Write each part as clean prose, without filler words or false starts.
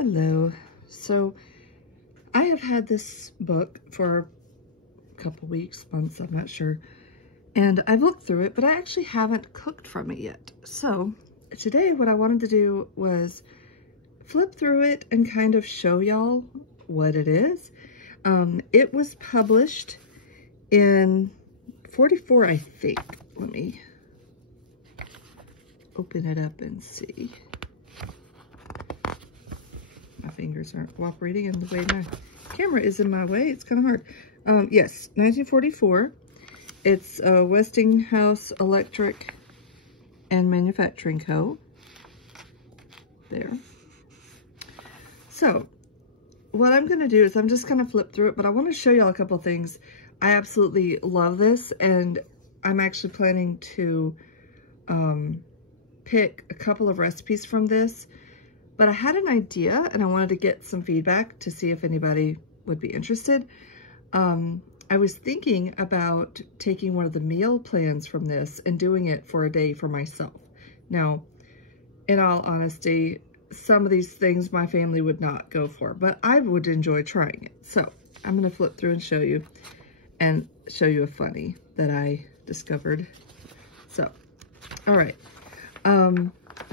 Hello. So I have had this book for a couple weeks, months, I'm not sure. And I've looked through it, but I actually haven't cooked from it yet. So today what I wanted to do was flip through it and kind of show y'all what it is. It was published in 44, I think. Let me open it up and see. My fingers aren't cooperating, and the way my camera is in my way, it's kind of hard. Yes, 1944. It's Westinghouse Electric and Manufacturing Co. There. So, what I'm going to do is I'm just going to flip through it, but I want to show y'all a couple things. I absolutely love this, and I'm actually planning to pick a couple of recipes from this. But I had an idea, and I wanted to get some feedback to see if anybody would be interested. I was thinking about taking one of the meal plans from this and doing it for a day for myself. Now, in all honesty, some of these things my family would not go for, but I would enjoy trying it. So I'm going to flip through and show you a funny that I discovered. So, all right.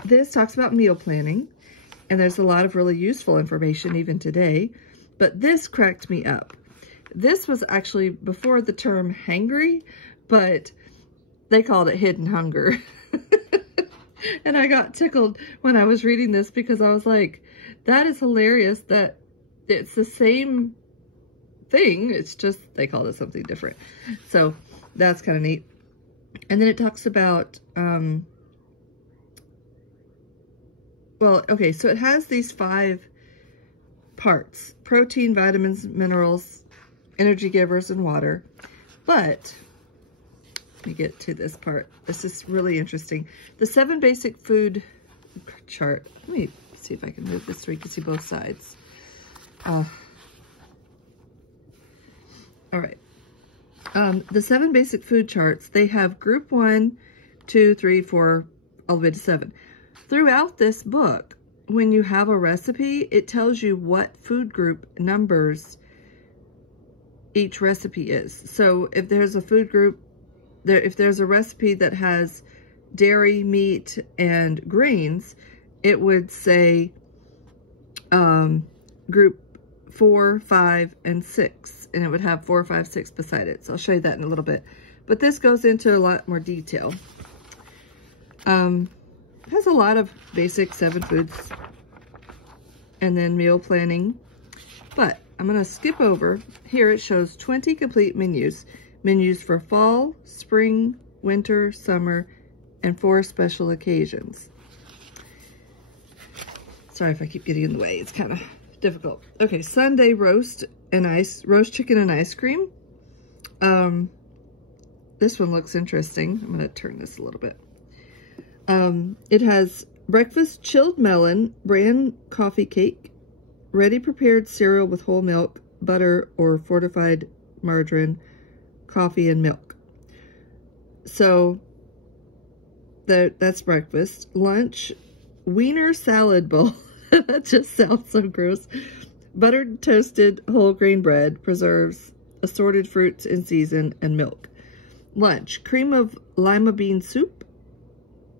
This talks about meal planning, and there's a lot of really useful information even today, but this cracked me up. This was actually before the term hangry, but they called it hidden hunger. And I got tickled when I was reading this because I was like, that is hilarious that it's the same thing. It's just, they called it something different. So that's kind of neat. And then it talks about, well, okay, so it has these 5 parts: protein, vitamins, minerals, energy givers, and water. But let me get to this part. This is really interesting. The 7 basic food chart. Let me see if I can move this so you can see both sides. All right. The 7 basic food charts, they have group 1, 2, 3, 4, all the way to 7. Throughout this book, when you have a recipe, it tells you what food group numbers each recipe is. So if there's a food group, if there's a recipe that has dairy, meat, and grains, it would say group 4, 5, and 6, and it would have 4, 5, 6 beside it. So I'll show you that in a little bit. But this goes into a lot more detail. It has a lot of basic 7 foods and then meal planning. But I'm going to skip over. Here it shows 20 complete menus. Menus for fall, spring, winter, summer, and 4 special occasions. Sorry if I keep getting in the way. It's kind of difficult. Okay, Sunday roast chicken and ice cream. This one looks interesting. I'm going to turn this a little bit. It has breakfast chilled melon, bran coffee cake, ready prepared cereal with whole milk, butter, or fortified margarine, coffee, and milk. So that's breakfast. Lunch, wiener salad bowl. That just sounds so gross. Buttered toasted whole grain bread, preserves, assorted fruits in season, and milk. Lunch, cream of lima bean soup,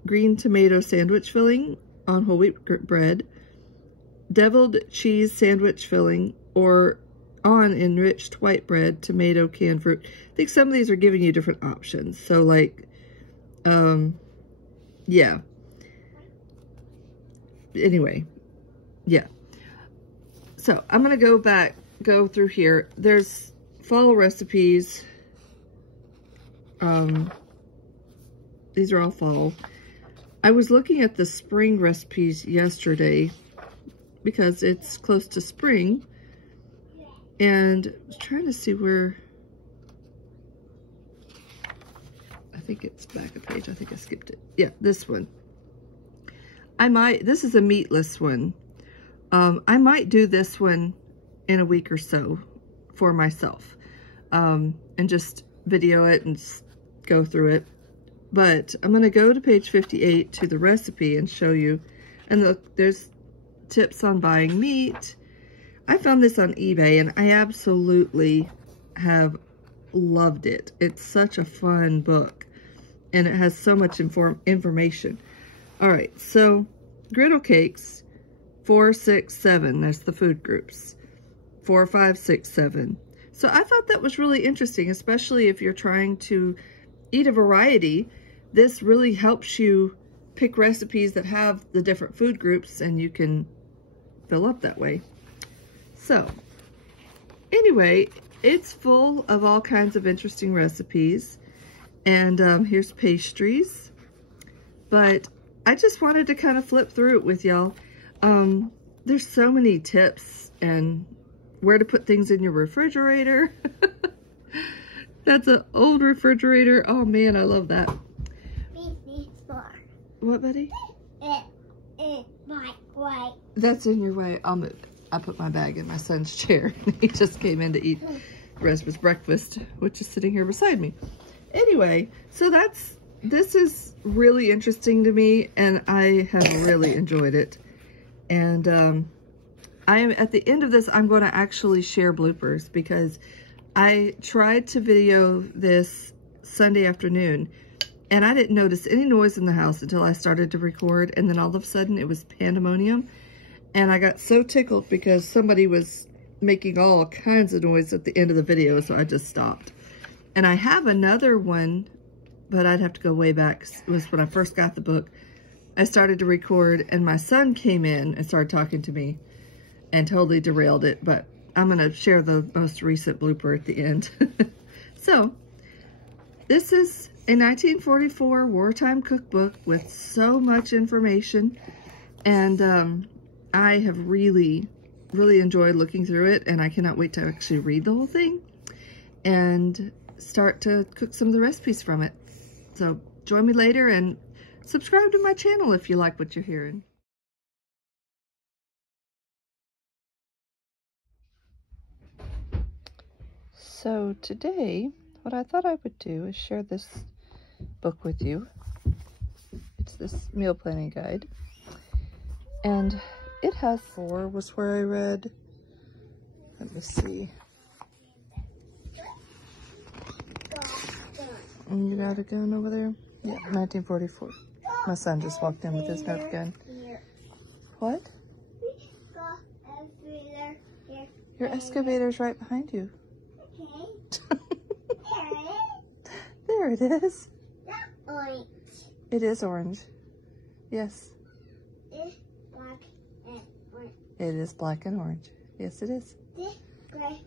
green tomato sandwich filling on whole wheat bread, deviled cheese sandwich filling, or on enriched white bread, tomato, canned fruit. I think some of these are giving you different options. So like, yeah. Anyway, yeah. So I'm going to go through here. There's fall recipes. These are all fall. I was looking at the spring recipes yesterday because it's close to spring, and I was trying to see where, I think it's back a page. I think I skipped it. Yeah, this one. This is a meatless one. I might do this one in a week or so for myself, and just video it and go through it. But I'm going to go to page 58 to the recipe and show you. And look, there's tips on buying meat. I found this on eBay and I absolutely have loved it. It's such a fun book and it has so much information. All right, so griddle cakes, 4, 6, 7. That's the food groups. 4, 5, 6, 7. So I thought that was really interesting, especially if you're trying to eat a variety. This really helps you pick recipes that have the different food groups and you can fill up that way. So anyway, it's full of all kinds of interesting recipes. And here's pastries. But I just wanted to kind of flip through it with y'all. There's so many tips and where to put things in your refrigerator. That's an old refrigerator. Oh man, I love that. What, buddy? That's in your way. I'll move. I put my bag in my son's chair. He just came in to eat Respa's breakfast, which is sitting here beside me. Anyway, so this is really interesting to me, and I have really enjoyed it. And I am at the end of this, I'm going to actually share bloopers because I tried to video this Sunday afternoon, and I didn't notice any noise in the house until I started to record, and then all of a sudden it was pandemonium. And I got so tickled because somebody was making all kinds of noise at the end of the video, so I just stopped. And I have another one, but I'd have to go way back. It was when I first got the book. I started to record, and my son came in and started talking to me and totally derailed it, but I'm going to share the most recent blooper at the end. So, this is a 1944 wartime cookbook with so much information, and I have really enjoyed looking through it, and I cannot wait to actually read the whole thing and start to cook some of the recipes from it. So join me later and subscribe to my channel if you like what you're hearing. So today, what I thought I would do is share this book with you. It's this meal planning guide. And it has 4 was where I read. Let me see. And you got a gun over there? Yeah, 1944. My son just walked in with his Nerf gun. What? Your excavator's right behind you. There it is. Orange. It is orange. Yes. This black and orange. It is black and orange. Yes, it is. This gray.